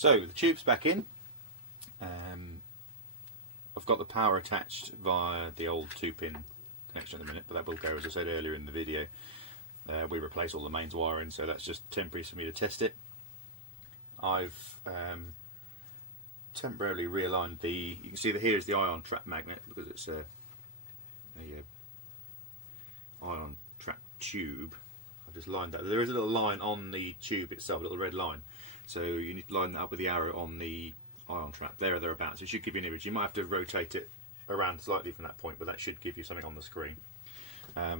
So the tube's back in. I've got the power attached via the old 2-pin connection at the minute, but that will go, as I said earlier in the video. We replace all the mains wiring, so that's just temporary for me to test it. I've temporarily realigned the, you can see that here is the ion trap magnet, because it's a ion trap tube. I've just lined that. There is a little line on the tube itself, a little red line, so you need to line that up with the arrow on the ion trap there or thereabouts. It should give you an image. You might have to rotate it around slightly from that point, but that should give you something on the screen.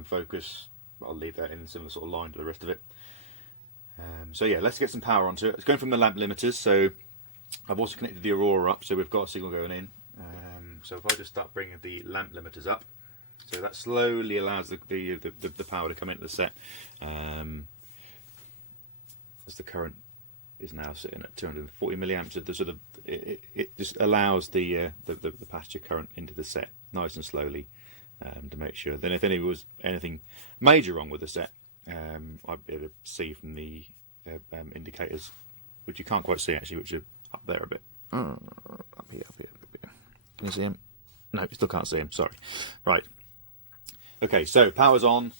Focus, I'll leave that in a similar sort of line to the rest of it. So yeah, let's get some power onto it. It's going from the lamp limiters, so I've also connected the Aurora up, so we've got a signal going in. So if I just start bringing the lamp limiters up, so that slowly allows the power to come into the set. As the current is now sitting at 240 milliamps, it just allows the passenger current into the set nice and slowly, to make sure. Then if there was anything major wrong with the set, I'd be able to see from the indicators, which you can't quite see actually, which are up there a bit. Up here. Can you see him? No, you still can't see him, sorry. Right. Okay, so power's on.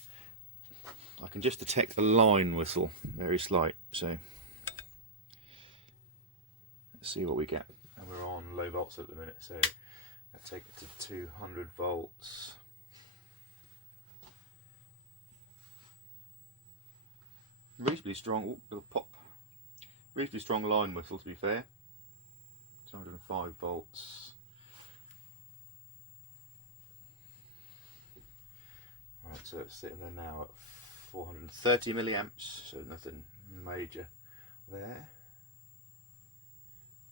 I can just detect a line whistle, very slight, so let's see what we get. And we're on low volts at the minute, so let's take it to 200 volts. Reasonably strong, oh, little pop. Reasonably strong line whistle, to be fair. 205 volts. Right, so it's sitting there now at 430 milliamps, so nothing major there.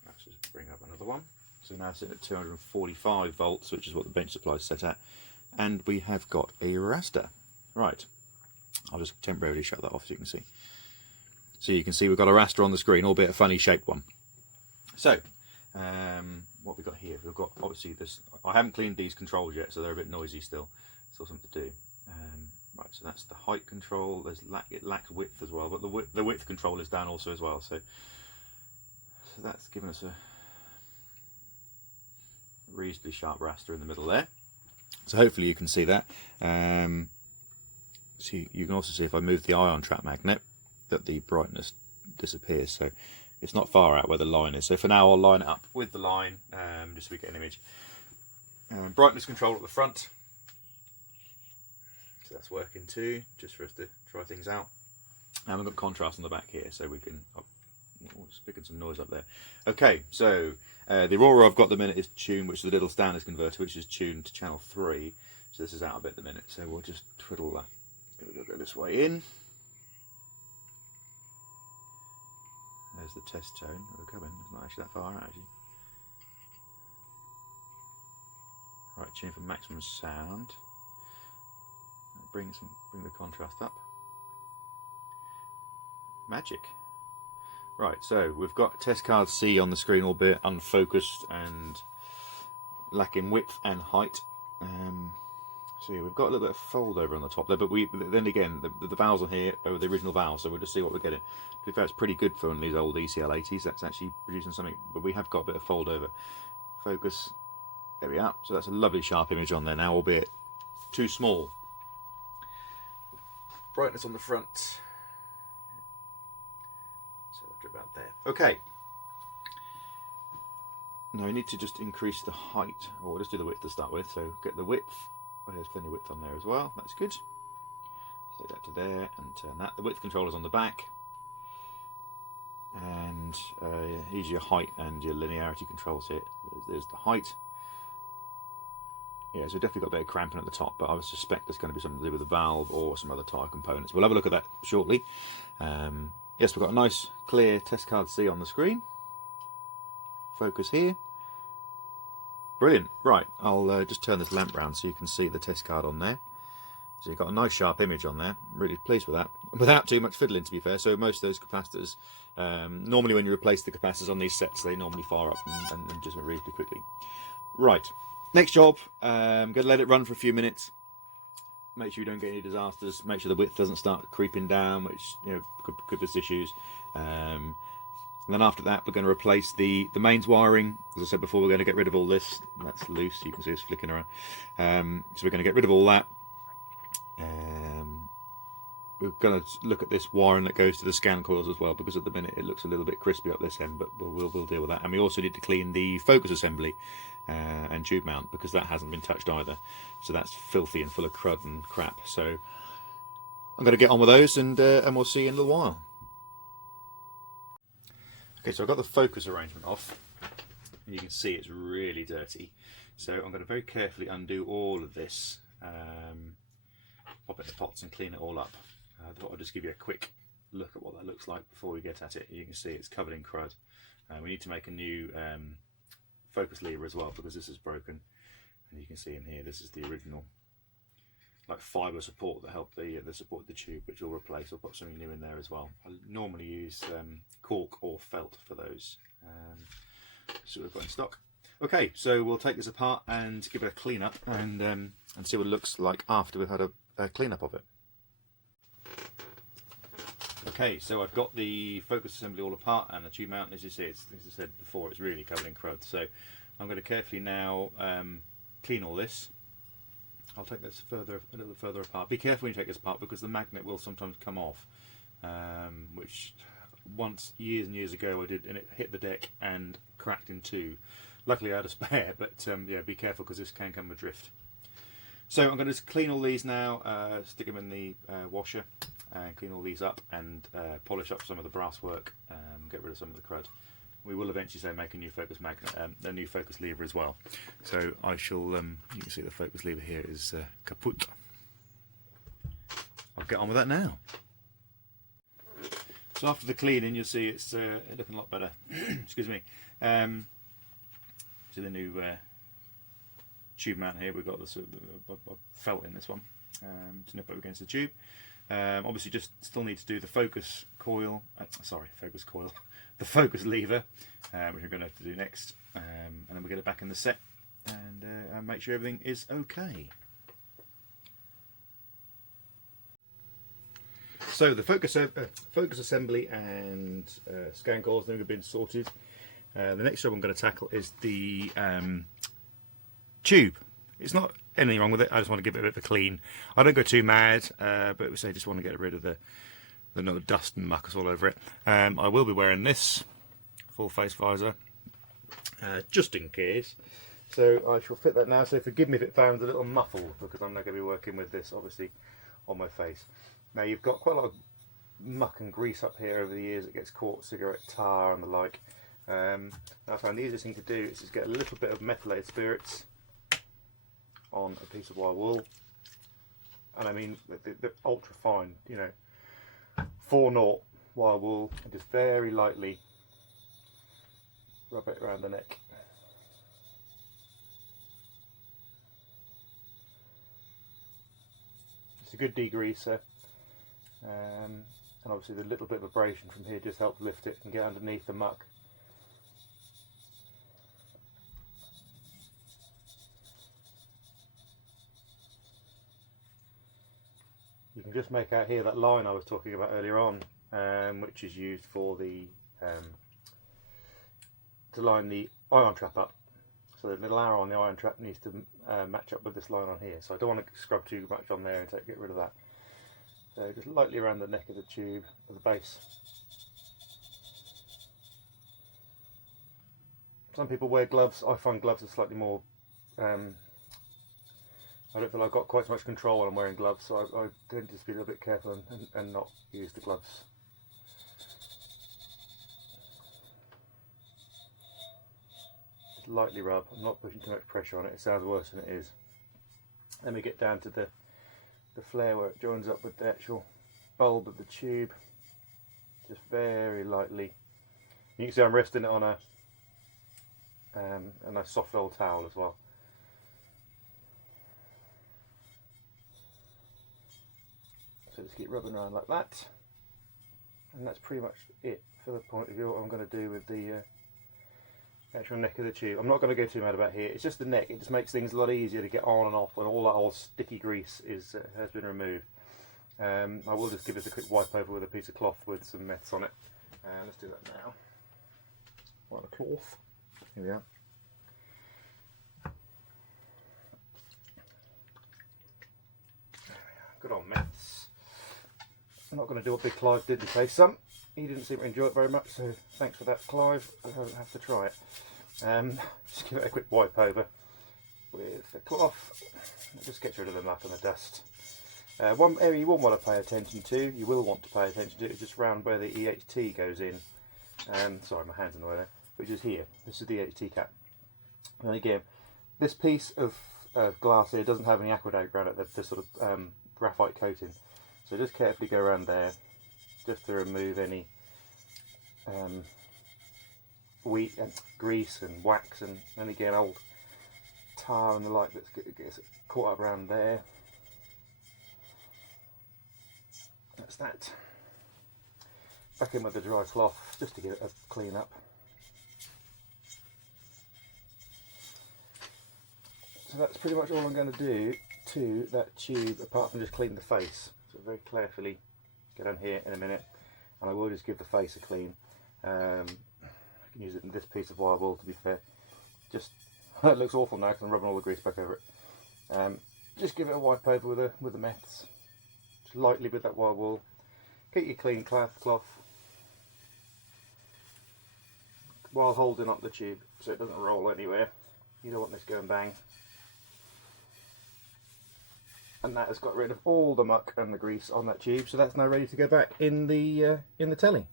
Let's just bring up another one. So now sitting at 245 volts, which is what the bench supply is set at, and we have got a raster. Right, I'll just temporarily shut that off so you can see. So you can see we've got a raster on the screen, albeit a funny shaped one. So what we've got here, we've got obviously this. I haven't cleaned these controls yet, so they're a bit noisy still. Still something to do. Right, so that's the height control. It lacks width as well, but the width control is down also as well. So that's given us a reasonably sharp raster in the middle there. So hopefully you can see that. So you can also see if I move the ion trap magnet that the brightness disappears. So it's not far out where the line is. So for now I'll line it up with the line, just so we get an image. Brightness control at the front. So that's working too, just for us to try things out. And we've got contrast on the back here, so we can, just picking some noise up there. Okay, so the Aurora I've got at the minute is tuned, which is the little standard converter, which is tuned to channel 3. So this is out a bit at the minute, so we'll just twiddle that. We'll go this way in. There's the test tone. We're coming, it's not actually that far out actually. Right, tune for maximum sound. Bring the contrast up. Magic. Right, so we've got test card C on the screen, albeit unfocused and lacking width and height. So yeah, we've got a little bit of fold over on the top there, but then again, the valves on here are the original valves, so we'll just see what we're getting. To be fair, it's pretty good for one of these old ECL80s. That's actually producing something, but we have got a bit of fold over. Focus. There we are. So that's a lovely sharp image on there now, albeit too small. Brightness on the front. So that's about there. Okay. Now we need to just increase the height, or we'll just do the width to start with. So get the width. Oh, there's plenty of width on there as well. That's good. Set that to there and turn that. The width controller's on the back. And here's your height and your linearity controls here. There's the height. Yeah, so definitely got a bit of cramping at the top, but I would suspect there's going to be something to do with the valve or some other tyre components. We'll have a look at that shortly. Yes, we've got a nice clear test card C on the screen. Focus here. Brilliant. Right, I'll just turn this lamp round so you can see the test card on there. So you've got a nice sharp image on there. Really pleased with that. Without too much fiddling, to be fair. So most of those capacitors, normally when you replace the capacitors on these sets, they normally fire up and just reasonably quickly. Right. Next job, I'm going to let it run for a few minutes. Make sure you don't get any disasters. Make sure the width doesn't start creeping down, which could cause issues. And then after that, we're going to replace the mains wiring. As I said before, we're going to get rid of all this. That's loose, you can see it's flicking around. So we're going to get rid of all that. We're going to look at this wiring that goes to the scan coils as well, because at the minute it looks a little bit crispy up this end, but we'll deal with that. And we also need to clean the focus assembly and tube mount, because that hasn't been touched either. So that's filthy and full of crud and crap. So I'm going to get on with those, and we'll see you in a little while. Okay, so I've got the focus arrangement off, and you can see it's really dirty. So I'm going to very carefully undo all of this, pop it in the pots and clean it all up. I thought I'd just give you a quick look at what that looks like before we get at it. You can see it's covered in crud. We need to make a new focus lever as well, because this is broken. And you can see in here, this is the original like fibre support that helped the support the tube, which we'll replace. I'll put something new in there as well. I normally use cork or felt for those. So we've got in stock. Okay, so we'll take this apart and give it a clean up, and see what it looks like after we've had a clean up of it. Okay, so I've got the focus assembly all apart, and the tube mount, as you see, as I said before, it's really covered in crud. So I'm going to carefully now clean all this. I'll take this a little further apart. Be careful when you take this apart, because the magnet will sometimes come off, which once years and years ago I did, and it hit the deck and cracked in two. Luckily I had a spare, but yeah, be careful, because this can come adrift. So I'm going to just clean all these now, stick them in the washer, and clean all these up, and polish up some of the brass work, get rid of some of the crud. We will eventually make a new focus magnet, a new focus lever as well. So I shall, you can see the focus lever here is kaput. I'll get on with that now. So after the cleaning, you'll see it's looking a lot better. Excuse me. So the new tube mount here, we've got the sort of felt in this one to nip up against the tube. Obviously, just still need to do the focus coil. The focus lever, which we're going to have to do next, and then we'll get it back in the set and make sure everything is okay. So the focus assembly and scan coils have been sorted. The next job I'm going to tackle is the tube. It's not anything wrong with it, I just want to give it a bit of a clean. I don't go too mad, but I just want to get rid of the dust and muck all over it. I will be wearing this full face visor, just in case. So I shall fit that now, so forgive me if it sounds a little muffled, because I'm not going to be working with this obviously on my face. Now you've got quite a lot of muck and grease up here over the years. It gets caught, cigarette tar and the like. I found the easiest thing to do is just get a little bit of methylated spirits on a piece of wire wool, and I mean the ultra fine, 4/0 wire wool, and just very lightly rub it around the neck. It's a good degreaser, and obviously the little bit of abrasion from here just helps lift it and get underneath the muck. You can just make out here that line I was talking about earlier on, which is used for the to line the ion trap up. So the little arrow on the ion trap needs to match up with this line on here. So I don't want to scrub too much on there and get rid of that. So just lightly around the neck of the tube at the base. Some people wear gloves. I find gloves are slightly more I don't feel I've got quite so much control when I'm wearing gloves, so I tend to just be a little bit careful and not use the gloves. Just lightly rub. I'm not pushing too much pressure on it. It sounds worse than it is. Then we get down to the flare where it joins up with the actual bulb of the tube. Just very lightly. You can see I'm resting it on a nice soft old towel as well. So just keep rubbing around like that, and that's pretty much it for the point of view what I'm going to do with the actual neck of the tube. I'm not going to go too mad about here. It's just the neck. It just makes things a lot easier to get on and off when all that old sticky grease has been removed. I will just give this a quick wipe over with a piece of cloth with some meths on it. Let's do that now. like a cloth. Here we are. Good old maths. I'm not going to do what Big Clive did and taste some. He didn't seem to enjoy it very much, so thanks for that, Clive. I don't have to try it. Just give it a quick wipe over with a cloth. Just get rid of the muck and the dust. One area you will want to pay attention to, is just round where the EHT goes in. Sorry, my hand's in the way there. Which is here. This is the EHT cap. And again, this piece of glass here doesn't have any aqueduct around it. The sort of graphite coating. So just carefully go around there, just to remove any wheat and grease and wax and again old tar and the like that gets caught up around there. That's that. Back in with the dry cloth just to give it a clean up. So that's pretty much all I'm going to do to that tube, apart from just clean the face. So very carefully get on here in a minute, and I will just give the face a clean. I can use it in this piece of wire wool, to be fair. Just it looks awful now because I'm rubbing all the grease back over it. Just give it a wipe over with the meths, just lightly with that wire wool. Get your clean cloth while holding up the tube so it doesn't roll anywhere. You don't want this going bang. And that has got rid of all the muck and the grease on that tube, so that's now ready to go back in the telly.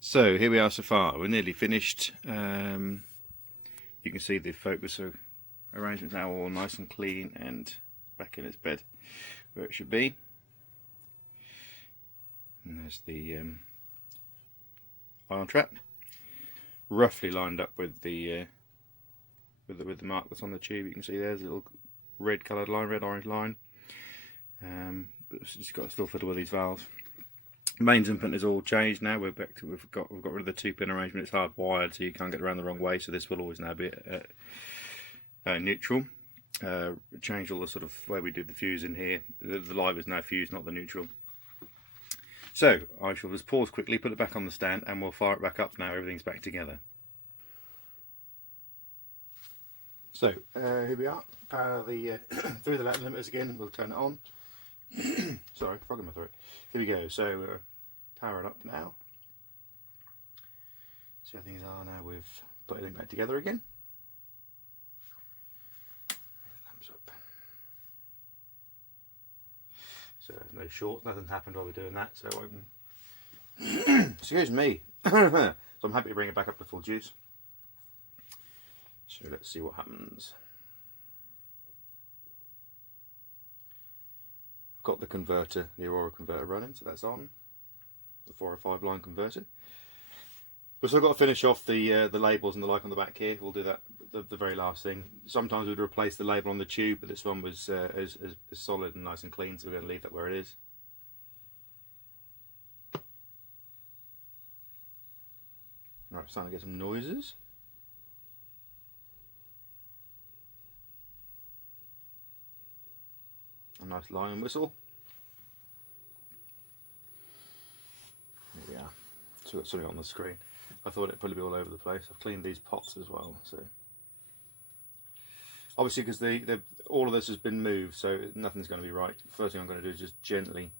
So here we are so far. We're nearly finished. You can see the focus arrangement's now all nice and clean and back in its bed where it should be. And there's the ion trap, roughly lined up with the mark that's on the tube. You can see there's a little red coloured line, red orange line, but it's just got to still fiddle with these valves. Mains input is all changed now. We've got rid of the 2-pin arrangement. It's hard wired, so you can't get around the wrong way. So this will always now be neutral. Changed all the sort of way we do the fuse in here. The live is now fused, not the neutral. So I shall just pause quickly, put it back on the stand, and we'll fire it back up now. Everything's back together. So here we are. Power the through the lattice limiters again. We'll turn it on. Sorry, frog in my throat. Here we go. So power it up now. See how things are now. We've put everything back together again. Lamps up. So no shorts. Nothing's happened while we're doing that. So excuse me. So I'm happy to bring it back up to full juice. So let's see what happens. I've got the converter, the Aurora converter running, so that's on. The 405 line converter. We've still got to finish off the labels and the like on the back here. We'll do that the very last thing. Sometimes we'd replace the label on the tube, but this one was is solid and nice and clean, so we're going to leave that where it is. Right, starting to get some noises. A nice line whistle. There we are. So it's something on the screen. I thought it'd probably be all over the place. I've cleaned these pots as well. So obviously, because all of this has been moved, so nothing's going to be right. First thing I'm going to do is just gently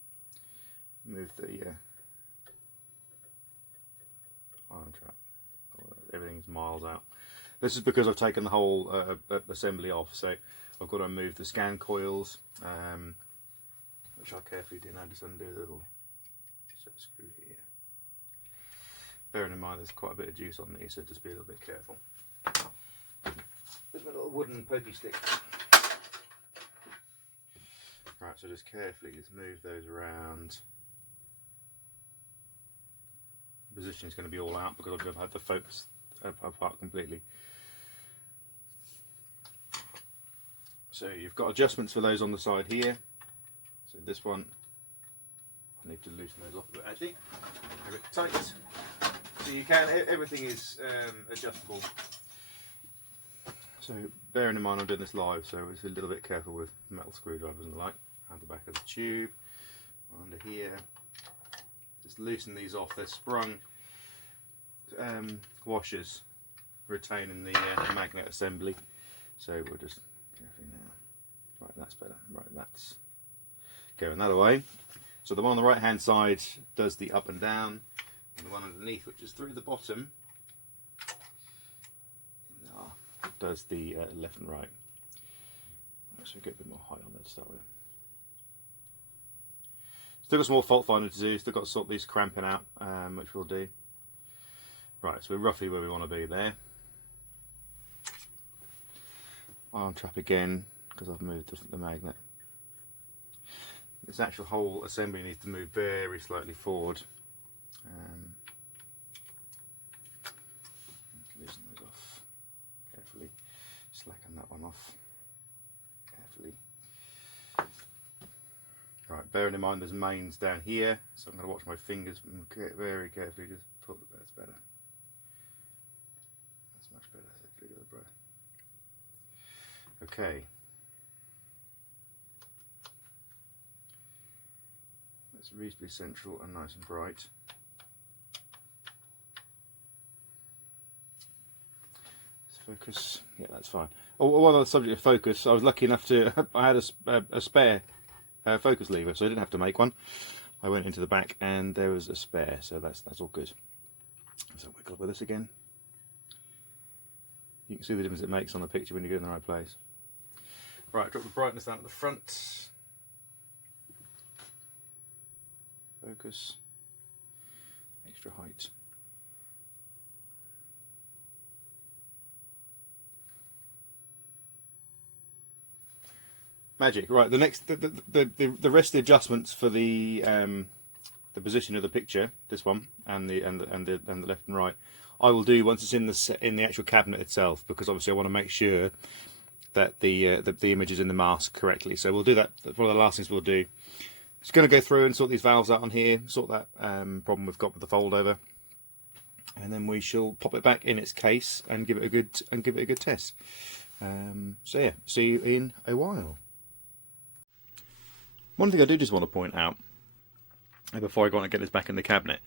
move the iron trap. Everything's miles out. This is because I've taken the whole assembly off. So I've got to remove the scan coils, which I'll carefully do now. Just undo the little set screw here. Bearing in mind there's quite a bit of juice on these, so just be a little bit careful. There's my little wooden pokey stick. Right, so just carefully just move those around. The position is going to be all out because I've had the focus apart completely. So you've got adjustments for those on the side here. So this one, I need to loosen those off a bit actually. A bit tight. So you can, everything is adjustable. So bearing in mind I'm doing this live, so it's a little bit careful with metal screwdrivers and the like. Add the back of the tube, under here. Just loosen these off, they're sprung. washers retaining the magnet assembly. So we'll just carefully now. Right, that's better. Right, that's going that away. So the one on the right hand side does the up and down, and the one underneath, which is through the bottom, does the left and right. So we get a bit more height on there to start with. Still got some more fault finding to do. Still got to sort these cramping out, which we'll do. Right, so we're roughly where we want to be there. Arm trap again, because I've moved the magnet. This actual whole assembly needs to move very slightly forward. Loosen those off carefully. Slacken that one off carefully. Right, bearing in mind there's mains down here, so I'm going to watch my fingers very carefully. Just pull. That's better. That's much better. Look at the breath. Okay. That's reasonably central and nice and bright. Let's focus. Yeah, that's fine. Oh, while on the subject of focus, I was lucky enough to. I had a spare focus lever, so I didn't have to make one. I went into the back and there was a spare, so that's all good. So wiggle with this again. You can see the difference it makes on the picture when you get in the right place. Right, drop the brightness down at the front. Focus. Extra height. Magic. Right, the next, the rest of the adjustments for the position of the picture, this one and the left and right, I will do once it's in the actual cabinet itself, because obviously I want to make sure that the image is in the mask correctly. So we'll do that. One of the last things we'll do. Just going to go through and sort these valves out on here, sort that problem we've got with the fold over, and then we shall pop it back in its case and give it a good test. So yeah, see you in a while. One thing I do just want to point out before I go on and get this back in the cabinet,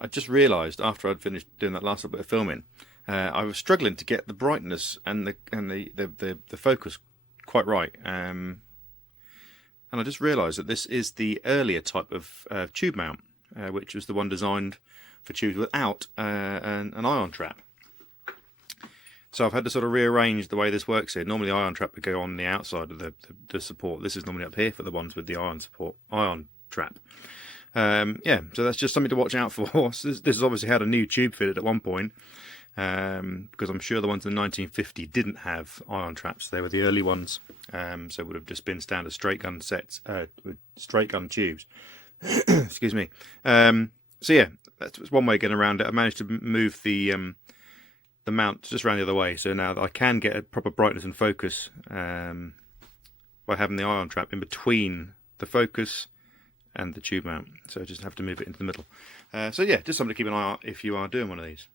I just realised after I'd finished doing that last little bit of filming, I was struggling to get the brightness and the focus quite right. And I just realised that this is the earlier type of tube mount, which was the one designed for tubes without an ion trap. So I've had to sort of rearrange the way this works here. Normally ion trap would go on the outside of the support. This is normally up here for the ones with the ion trap. Yeah, so that's just something to watch out for. So this has obviously had a new tube fitted at one point, because I'm sure the ones in the 1950 didn't have ion traps. They were the early ones, so it would have just been standard straight gun sets, with straight gun tubes. Excuse me. So yeah, that's one way of getting around it. I managed to move the mount just around the other way, so now I can get a proper brightness and focus by having the ion trap in between the focus and the tube mount. So I just have to move it into the middle. So yeah, just something to keep an eye on if you are doing one of these.